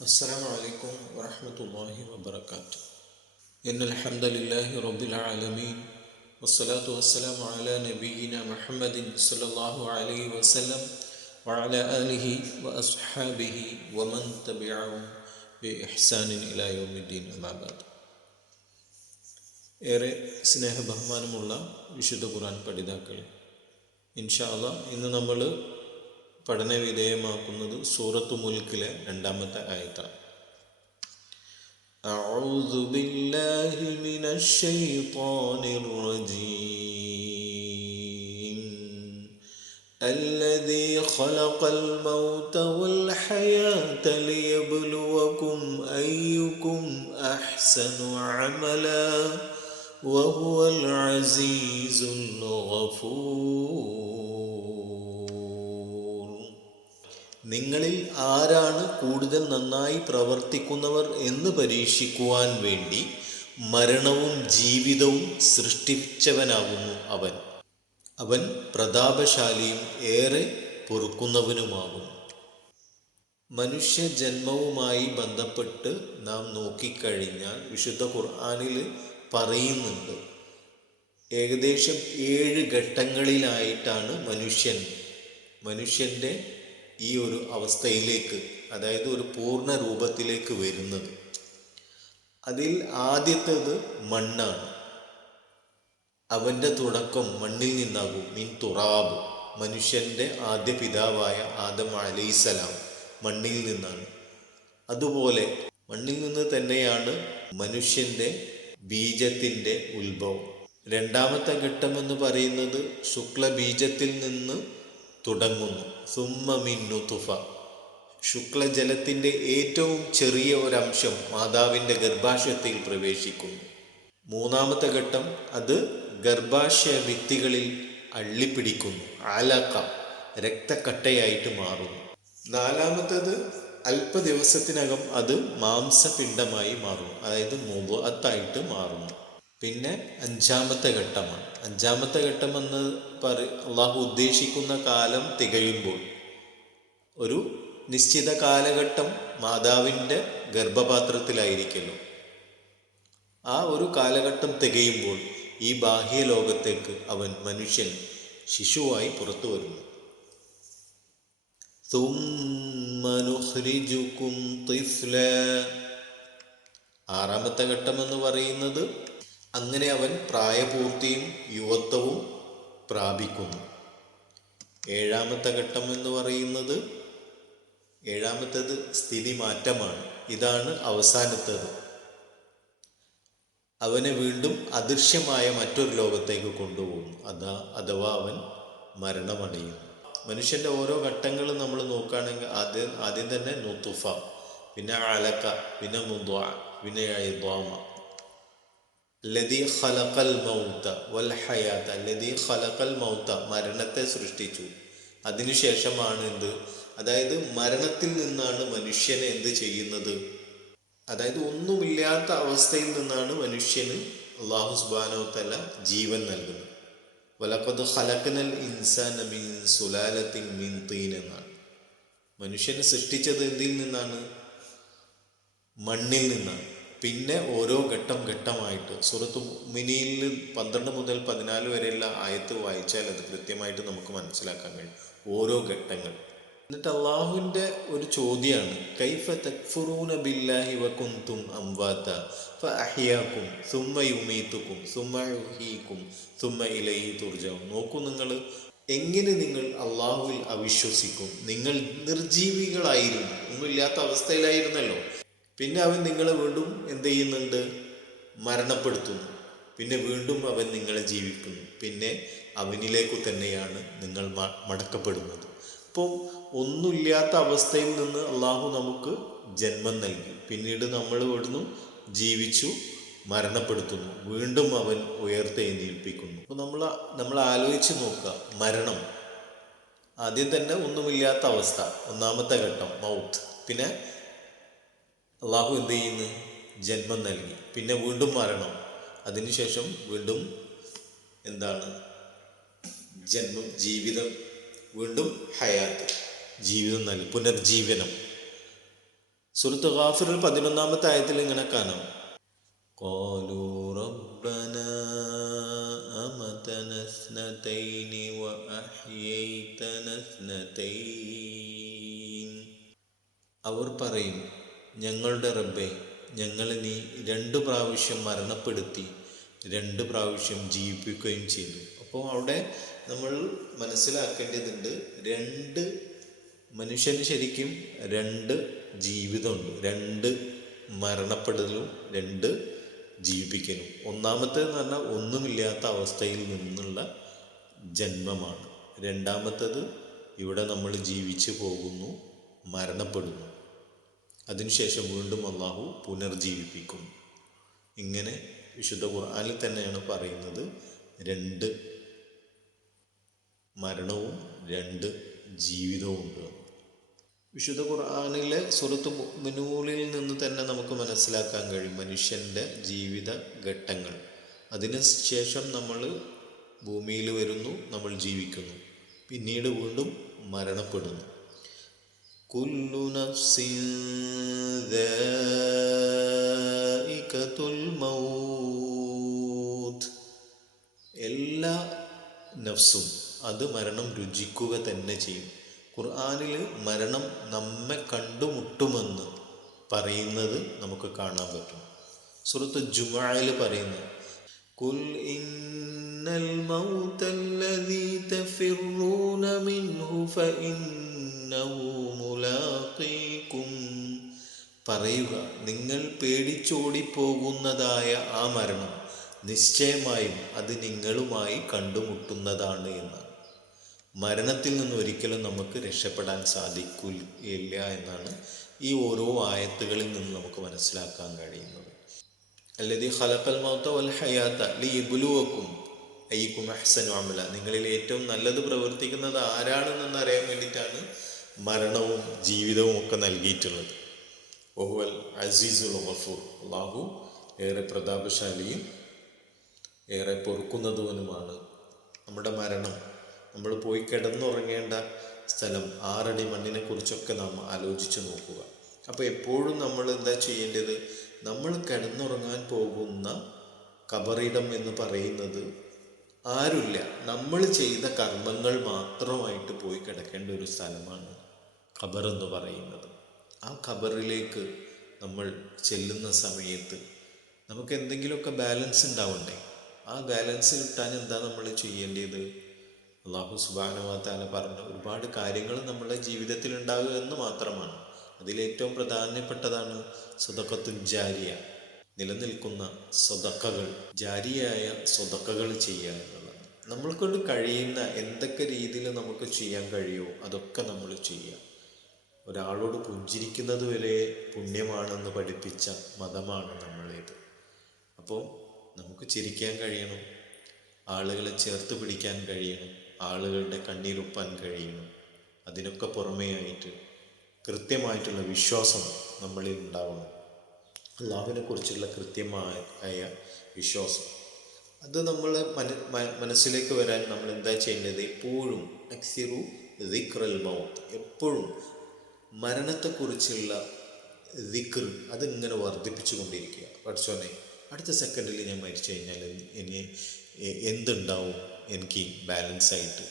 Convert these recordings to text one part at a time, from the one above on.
السلام عليكم ورحمة الله وبركاته. إن الحمد لله رب العالمين والصلاة والسلام على نبينا محمد صلى الله عليه وسلم وعلى آله وأصحابه ومن تبعهم بإحسان إلى يوم الدين أما بعد. ഏറെ സ്നേഹബഹുമാനമുള്ള വിശുദ്ധ ഖുർആൻ പഠിതാക്കളെ, ഇൻഷാ അല്ലാഹ് ഇന്ന് നമ്മൾ പഠന വിധേയമാക്കുന്നത് സൂറത്തു മുൽക്കിലെ 2-ാമത്തെ ആയത്താണ്. أعوذ بالله من الشيطان الرجيم الذي خلق الموت والحياة ليبلوكم أيكم أحسن عملا وهو العزيز الغفور. നിങ്ങളിൽ ആരാണ് കൂടുതൽ നന്നായി പ്രവർത്തിക്കുന്നവർ എന്ന് പരീക്ഷിക്കുവാൻ വേണ്ടി മരണവും ജീവിതവും സൃഷ്ടിച്ചവനാകുന്നു അവൻ. അവൻ പ്രതാപശാലിയും ഏറെ പൊറുക്കുന്നവനുമാകുന്നു. മനുഷ്യജന്മവുമായി ബന്ധപ്പെട്ട് നാം നോക്കിക്കഴിഞ്ഞാൽ വിശുദ്ധ ഖുർആനിൽ പറയുന്നുണ്ട്, ഏകദേശം 7 ഘട്ടങ്ങളിലായിട്ടാണ് മനുഷ്യൻ്റെ ഈ ഒരു അവസ്ഥയിലേക്ക്, അതായത് ഒരു പൂർണ്ണ രൂപത്തിലേക്ക് വരുന്നത്. അതിൽ ആദ്യത്തേത് മണ്ണാണ്. അവൻ്റെ തുടക്കം മണ്ണിൽ നിന്നാകും. മിൻ തുറാബ്, മനുഷ്യൻ്റെ ആദ്യ പിതാവായ ആദം അലൈഹിസ്സലാം മണ്ണിൽ നിന്നാണ്. അതുപോലെ മണ്ണിൽ നിന്ന് തന്നെയാണ് മനുഷ്യൻ്റെ ബീജത്തിൻ്റെ ഉത്ഭവം. 2-ാമത്തെ ഘട്ടം എന്ന് പറയുന്നത് ശുക്ലബീജത്തിൽ നിന്ന് തുടങ്ങുന്നു. സുമ്മ മിൻ നുതുഫ, ശുക്ലജലത്തിൻ്റെ ഏറ്റവും ചെറിയ ഒരംശം മാതാവിൻ്റെ ഗർഭാശയത്തിൽ പ്രവേശിക്കുന്നു. 3-ാമത്തെ ഘട്ടം അത് ഗർഭാശയ ഭിത്തികളിൽ അള്ളിപ്പിടിക്കുന്നു. അലക്ക, രക്തക്കട്ടയായിട്ട് മാറുന്നു. 4-ാമത്തേത് അല്പ ദിവസത്തിനകം അത് മാംസപിണ്ഡമായി മാറുന്നു, അതായത് മുബഅത്തായിട്ട് മാറുന്നു. പിന്നെ 5-ാമത്തെ ഘട്ടമാണ്. 5-ാമത്തെ ഘട്ടം എന്ന് അള്ളാഹു ഉദ്ദേശിക്കുന്ന കാലം തികയുമ്പോൾ, ഒരു നിശ്ചിത കാലഘട്ടം മാതാവിൻ്റെ ഗർഭപാത്രത്തിലായിരിക്കുന്നു. ആ ഒരു കാലഘട്ടം തികയുമ്പോൾ ഈ ബാഹ്യലോകത്തേക്ക് മനുഷ്യൻ ശിശുവായി പുറത്തു വരുന്നു. ثُمَّ نُخْرِجُكُمْ طِفْلًا, 6-ാമത്തെ ഘട്ടം എന്ന് പറയുന്നത് അങ്ങനെ അവൻ പ്രായപൂർത്തിയും യുവത്വവും പ്രാപിക്കുന്നു. 7-ാമത്തെ ഘട്ടം എന്ന് പറയുന്നത് 7-ാമത്തേത് സ്ഥിതി മാറ്റമാണ്. ഇതാണ് അവസാനത്തേത്. അവനെ വീണ്ടും അദൃശ്യമായ മറ്റൊരു ലോകത്തേക്ക് കൊണ്ടുപോകുന്നു, അഥവാ അവൻ മരണമടയുന്നു. മനുഷ്യൻ്റെ ഓരോ ഘട്ടങ്ങളും നമ്മൾ നോക്കുകയാണെങ്കിൽ ആദ്യം തന്നെ നുതുഫ, പിന്നെ അലക്ക, പിന്നെ മുദ്വ, പിന്നെ ഇദ്വാമ. ലദി ഖലഖൽ മൗത വൽ ഹയാത, ലദി ഖലഖൽ മൗത, മരണത്തെ സൃഷ്ടിച്ചു. അതിനുശേഷമാണ് അതായത് മരണത്തിൽ നിന്നാണ് മനുഷ്യനെ ചെയ്യുന്നത്, അതായത് ഒന്നുമില്ലാത്ത അവസ്ഥയിൽ നിന്നാണ് മനുഷ്യന് അല്ലാഹു സുബ്ഹാനഹു വ തആല ജീവൻ നൽകുന്നത്. വലഖദ് ഖലഖനൽ ഇൻസാന മിൻ സുലാലത്തിൻ മിൻ തീൻ എന്നാണ്. മനുഷ്യനെ സൃഷ്ടിച്ചത് എന്തിൽ നിന്നാണ്? മണ്ണിൽ നിന്നാണ്. പിന്നെ ഓരോ ഘട്ടമായിട്ട് സൂറത്ത് മുഅ്മിനീനിൽ 12 മുതൽ 14 വരെയുള്ള ആയത്ത് വായിച്ചാൽ അത് കൃത്യമായിട്ട് നമുക്ക് മനസ്സിലാക്കാൻ കഴിയും, ഓരോ ഘട്ടങ്ങൾ. എന്നിട്ട് അള്ളാഹുവിൻ്റെ ഒരു ചോദ്യമാണ്, കൈഫ തക്ഫുറൂന ബില്ലാഹി വകുൻതും അംവാത ഫഅഹ്യാകും സുമ്മ യുമീതുകും സുമ്മ യുഹീകും സുമ്മ ഇലൈഹി തുർജഊൻ. നോക്കൂ, എങ്ങനെ നിങ്ങൾ അള്ളാഹുവിൽ അവിശ്വസിക്കും? നിങ്ങൾ നിർജീവികളായിരുന്നു, ഒന്നുമില്ലാത്ത അവസ്ഥയിലായിരുന്നല്ലോ. പിന്നെ അവൻ നിങ്ങളെ വീണ്ടും ചെയ്യുന്നുണ്ട്? മരണപ്പെടുത്തുന്നു. പിന്നെ വീണ്ടും അവൻ നിങ്ങളെ ജീവിക്കുന്നു. പിന്നെ അവനിലേക്ക് തന്നെയാണ് നിങ്ങൾ മടക്കപ്പെടുന്നത്. അപ്പോൾ ഒന്നുമില്ലാത്ത അവസ്ഥയിൽ നിന്ന് അള്ളാഹു നമുക്ക് ജന്മം നൽകി. പിന്നീട് നമ്മൾ ഇവിടുന്ന് ജീവിച്ചു മരണപ്പെടുത്തുന്നു. വീണ്ടും അവൻ ഉയർത്തെഴുന്നേൽപ്പിക്കുന്നു. അപ്പോൾ നമ്മൾ ആലോചിച്ച് നോക്കുക, മരണം ആദ്യം തന്നെ ഒന്നുമില്ലാത്ത അവസ്ഥ, 1-ാമത്തെ ഘട്ടം മൗത്ത്. പിന്നെ അള്ളാഹു ചെയ്യുന്നു? ജന്മം നൽകി. പിന്നെ വീണ്ടും മരണം. അതിനുശേഷം വീണ്ടും ജന്മം, ജീവിതം, വീണ്ടും ഹയാത്ത്, ജീവിതം നൽകി, പുനർജീവനം. സൂറത്ത് ഗാഫിറിൽ 11-ാമത്തെ ആയത്തിൽ ഇങ്ങനെ കാണാം, ഖാലൂ റബ്ബനാ അമതന സ്നതൈനി വഅഹ്യൈതന സ്നതൈൻ. അവർ പറയും, ഞങ്ങളുടെ റബ്ബേ, ഞങ്ങളെ നീ 2 പ്രാവശ്യം മരണപ്പെടുത്തി 2 പ്രാവശ്യം ജീവിപ്പിക്കുകയും ചെയ്തു. അപ്പോൾ അവിടെ നമ്മൾ മനസ്സിലാക്കേണ്ടതുണ്ട്, മനുഷ്യന് ശരിക്കും 2 ജീവിതമുണ്ട്. 2 മരണപ്പെടലും 2 ജീവിപ്പിക്കലും. ഒന്നാമത്തേതെന്ന് പറഞ്ഞാൽ ഒന്നുമില്ലാത്ത അവസ്ഥയിൽ നിന്നുള്ള ജന്മമാണ്. രണ്ടാമത്തേത് ഇവിടെ നമ്മൾ ജീവിച്ചു പോകുന്നു, മരണപ്പെടുന്നു, അതിനുശേഷം വീണ്ടും അള്ളാഹു പുനർജീവിപ്പിക്കുന്നു. ഇങ്ങനെ വിശുദ്ധ ഖുർആനിൽ തന്നെയാണ് പറയുന്നത്, 2 മരണവും 2 ജീവിതവും ഉണ്ട്. വിശുദ്ധ ഖുർആനിലെ സൂറത്ത് മുഅ്മിനൂനിൽ നിന്ന് തന്നെ നമുക്ക് മനസ്സിലാക്കാൻ കഴിയും മനുഷ്യൻ്റെ ജീവിത ഘട്ടങ്ങൾ. അതിന് ശേഷം നമ്മൾ ഭൂമിയിൽ വരുന്നു, നമ്മൾ ജീവിക്കുന്നു, പിന്നീട് വീണ്ടും മരണപ്പെടുന്നു. കുല്ലു നഫ്സിൻ ദാഇഖത്തുൽ മൗത്ത്. എല്ലാ നഫ്സും അത് മരണം രുചിക്കുക തന്നെ ചെയ്യും. ഖുർആനിൽ മരണം നമ്മെ കണ്ടുമുട്ടുമെന്ന് പറയുന്നത് നമുക്ക് കാണാൻ പറ്റും. സൂറത്ത് ജുമുഅയിൽ പറയുന്നു, ഖുൽ ഇന്നൽ മൗതല്ലദീ തഫിറൂന മിൻഹു ഫഇന്നഹു മുലാഖീകും. പറയുക, നിങ്ങൾ പേടിച്ചോടിപ്പോകുന്നതായ ആ മരണം നിശ്ചയമായും അത് നിങ്ങളുമായി കണ്ടുമുട്ടുന്നതാണ് എന്നാണ്. മരണത്തിൽ നിന്ന് ഒരിക്കലും നമുക്ക് രക്ഷപ്പെടാൻ സാധിക്കില്ല എന്നാണ് ഈ ഓരോ ആയത്തുകളിൽ നിന്ന് നമുക്ക് മനസ്സിലാക്കാൻ കഴിയുന്നത്. അല്ലദീ ഖലഖൽ മൗത വൽ ഹയാത ലിയബ്ലുവക്കും അയ്യുക്കും അഹ്സനു അമല. നിങ്ങളിൽ ഏറ്റവും നല്ലത് പ്രവർത്തിക്കുന്നത് ആരാണെന്ന് അറിയാൻ വേണ്ടിയിട്ടാണ് മരണവും ജീവിതവും ഒക്കെ നൽകിയിട്ടുള്ളത്. വഹുവൽ അസീസുൽ ഗഫൂർ. അല്ലാഹു ഏറെ പ്രതാപശാലിയും ഏറെ പൊറുക്കുന്നതുവനുമാണ്. നമ്മുടെ മരണം, നമ്മൾ പോയി കിടന്നുറങ്ങേണ്ട സ്ഥലം, 6 അടി മണ്ണിനെ കുറിച്ചൊക്കെ നാം ആലോചിച്ച് നോക്കുക. അപ്പോൾ എപ്പോഴും നമ്മൾ എന്താ ചെയ്യേണ്ടത്, നമ്മൾ കിടന്നുറങ്ങാൻ പോകുന്ന ഖബറിടം എന്ന് പറയുന്നത് ആരുമില്ല, നമ്മൾ ചെയ്ത കർമ്മങ്ങൾ മാത്രമായിട്ട് പോയി കിടക്കേണ്ട ഒരു സ്ഥലമാണ് ഖബർ എന്ന് പറയുന്നത്. ആ ഖബറിലേക്ക് നമ്മൾ ചെല്ലുന്ന സമയത്ത് നമുക്ക് എന്തെങ്കിലുമൊക്കെ ബാലൻസ് ഉണ്ടാവണ്ടേ? ആ ബാലൻസ് കിട്ടാൻ എന്താ നമ്മൾ ചെയ്യേണ്ടത്? അല്ലാഹു സുബ്ഹാനഹു വ തആല പറഞ്ഞ ഒരുപാട് കാര്യങ്ങൾ നമ്മുടെ ജീവിതത്തിൽ ഉണ്ടാകുക എന്ന് മാത്രമാണ്. അതിലേറ്റവും പ്രധാനപ്പെട്ടതാണ് സദഖത്തുൻ ജാരിയ, നിലനിൽക്കുന്ന സ്വതക്കകൾ, ജാരിയായ സ്വതക്കകൾ ചെയ്യുക എന്നുള്ളത്. നമ്മൾക്കൊണ്ട് കഴിയുന്ന എന്തൊക്കെ രീതിയിൽ നമുക്ക് ചെയ്യാൻ കഴിയുമോ അതൊക്കെ നമ്മൾ ചെയ്യുക. ഒരാളോട് പുഞ്ചിരിക്കുന്നത് വരെ പുണ്യമാണെന്ന് പഠിപ്പിച്ച മതമാണ് നമ്മളേത്. അപ്പോൾ നമുക്ക് ചിരിക്കാൻ കഴിയണം, ആളുകളെ ചേർത്ത് പിടിക്കാൻ കഴിയണം, ആളുകളുടെ കണ്ണീരൊപ്പാൻ കഴിയണം. അതിനൊക്കെ പുറമെയായിട്ട് കൃത്യമായിട്ടുള്ള വിശ്വാസം നമ്മളിൽ ഉണ്ടാവണം. അള്ളാഹുവിനെ കുറിച്ചുള്ള കൃത്യമായ വിശ്വാസം അത് നമ്മൾ മനസ്സിലേക്ക് വരാൻ നമ്മൾ എന്താ ചെയ്യേണ്ടത്? എപ്പോഴും അക്സിറു ദിക്റൽ മൗത്ത്, എപ്പോഴും മരണത്തെക്കുറിച്ചുള്ള ദിക്ർ അതിങ്ങനെ വർദ്ധിപ്പിച്ചു കൊണ്ടിരിക്കുക. പഠിച്ചോനെ, അടുത്ത സെക്കൻഡിൽ ഞാൻ മരിച്ചു കഴിഞ്ഞാൽ ഇനി എന്തുണ്ടാവും എനിക്ക് ബാലൻസ് ആയിട്ട്?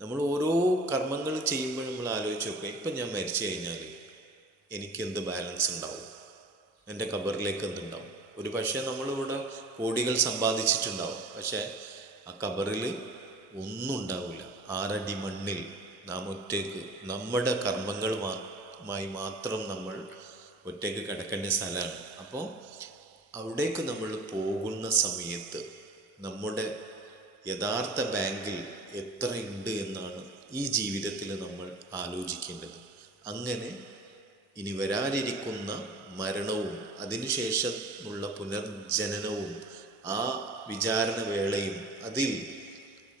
നമ്മൾ ഓരോ കർമ്മങ്ങൾ ചെയ്യുമ്പോൾ നമ്മൾ ആലോചിച്ച് നോക്കുക, ഇപ്പം ഞാൻ മരിച്ചു കഴിഞ്ഞാൽ എനിക്ക് എന്ത് ബാലൻസ് ഉണ്ടാവും, എൻ്റെ ഖബറിലേക്ക് എന്തുണ്ടാവും? ഒരു പക്ഷേ നമ്മളിവിടെ കോടികൾ സമ്പാദിച്ചിട്ടുണ്ടാവും, പക്ഷേ ആ ഖബറിൽ ഒന്നും ഉണ്ടാവില്ല. 6 അടി മണ്ണിൽ നാം ഒറ്റയ്ക്ക് നമ്മുടെ കർമ്മങ്ങളുമായി മാത്രം നമ്മൾ ഒറ്റയ്ക്ക് കിടക്കേണ്ട സ്ഥലമാണ്. അപ്പോൾ അവിടേക്ക് നമ്മൾ പോകുന്ന സമയത്ത് നമ്മുടെ യഥാർത്ഥ ബാങ്കിൽ എത്ര ഉണ്ട് എന്നാണ് ഈ ജീവിതത്തിൽ നമ്മൾ ആലോചിക്കേണ്ടത്. അങ്ങനെ ഇനി വരാനിരിക്കുന്ന മരണവും അതിനുശേഷമുള്ള പുനർജനനവും ആ വിചാരണ വേളയും അതിൽ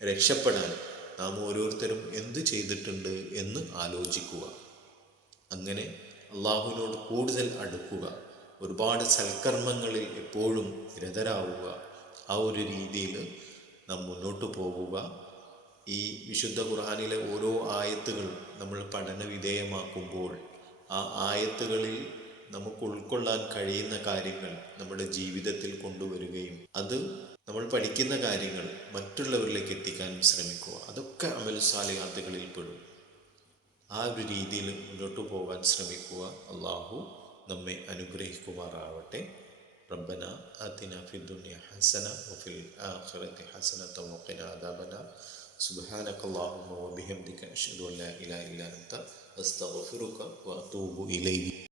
രക്ഷപ്പെടാൻ നാം ഓരോരുത്തരും എന്ത് ചെയ്തിട്ടുണ്ട് എന്ന് ആലോചിക്കുക. അങ്ങനെ അള്ളാഹുവിനോട് കൂടുതൽ അടുക്കുക, ഒരുപാട് സൽക്കർമ്മങ്ങളിൽ എപ്പോഴും രതരാവുക. ആ ഒരു രീതിയിൽ നാം മുന്നോട്ട് പോകുക. ഈ വിശുദ്ധ ഖുർആനിലെ ഓരോ ആയത്തുകൾ നമ്മൾ പഠന വിധേയമാക്കുമ്പോൾ ആ ആയത്തുകളിൽ നമുക്ക് ഉൾക്കൊള്ളാൻ കഴിയുന്ന കാര്യങ്ങൾ നമ്മുടെ ജീവിതത്തിൽ കൊണ്ടുവരികയും അത് നമ്മൾ പഠിക്കുന്ന കാര്യങ്ങൾ മറ്റുള്ളവരിലേക്ക് എത്തിക്കാനും ശ്രമിക്കുക. അതൊക്കെ അമൽ സാലിഹാത്തുകളിൽ പെടും. ആ ഒരു രീതിയിൽ മുന്നോട്ട് പോകാൻ ശ്രമിക്കുക. അള്ളാഹു നമ്മെ അനുഗ്രഹിക്കുമാറാവട്ടെ. റബ്ബന ആതിന ഫിദ്ദുനിയ ഹസന വഫിൽ ആഖിറതി ഹസനത വഖിന അദാബന്നാർ. സുബ്ഹാനക അല്ലാഹുമ്മ വബിഹംദിക അഷ്ഹദു അൻ ലാ ഇലാഹ ഇല്ല അൻത അസ്തഗ്ഫിറുക വഅതൂബു ഇലൈക്.